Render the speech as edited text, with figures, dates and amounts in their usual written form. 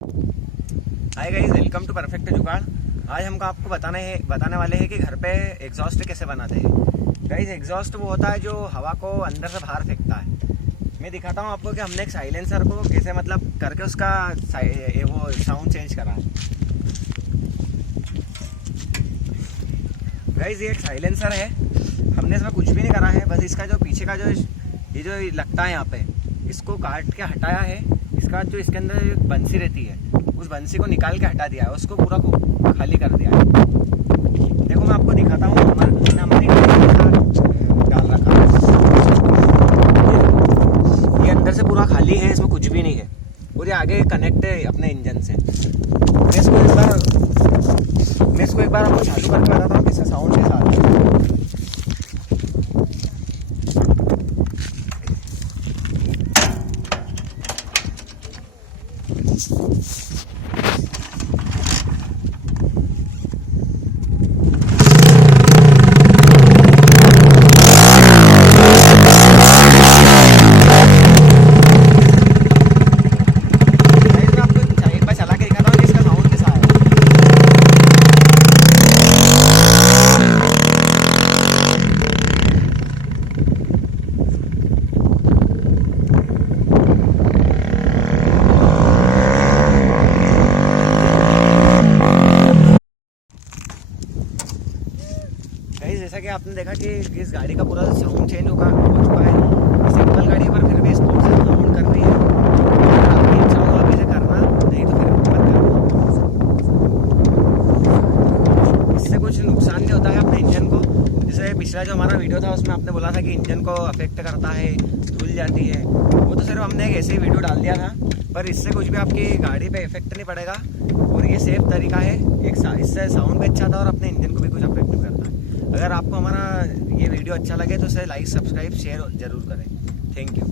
Hi guys, welcome to perfect Jugaad. आज हमको आपको बताने वाले हैं कि घर पे एग्जॉस्ट कैसे बनाते हैं। गाइस, एग्जॉस्ट वो होता है जो हवा को अंदर से बाहर फेंकता है। मैं दिखाता हूँ आपको कि हमने एक साइलेंसर को कैसे मतलब करके उसका वो साउंड चेंज करा है। गाइस, ये एक साइलेंसर है, हमने इसमें कुछ भी नहीं करा है। बस इसका जो पीछे का ये जो लगता है यहाँ पे, इसको काट के हटाया है। इसका जो इसके अंदर एक बंसी रहती है, उस बंसी को निकाल के हटा दिया है, उसको पूरा को खाली कर दिया है। देखो मैं आपको दिखाता हूँ हमारी डाल रखा है। ये अंदर से पूरा खाली है, इसमें कुछ भी नहीं है और ये आगे कनेक्ट है अपने इंजन से। मैं इसको एक बार आपको चालू करके बताता हूँ कि इसका साउंड कैसा आता है। जैसा कि आपने देखा कि इस गाड़ी का पूरा साउंड चेंज हो चुका है। सिंपल गाड़ी पर फिर भी स्पोर्ट से साउंड कर रही है। अगर आपकी इच्छा हो आप इसे करना, नहीं तो फिर मत करना। इससे कुछ नुकसान नहीं होता है अपने इंजन को। जैसे पिछला जो हमारा वीडियो था उसमें आपने बोला था कि इंजन को अफेक्ट करता है, धुल जाती है। वो तो सिर्फ हमने एक ऐसे ही वीडियो डाल दिया था, पर इससे कुछ भी आपकी गाड़ी पे इफेक्ट नहीं पड़ेगा और ये सेफ तरीका है। इससे साउंड भी अच्छा था और अपने इंजन को भी कुछ अफेक्ट नहीं करता। अगर आपको हमारा ये वीडियो अच्छा लगे तो इसे लाइक, सब्सक्राइब, शेयर जरूर करें। Thank you.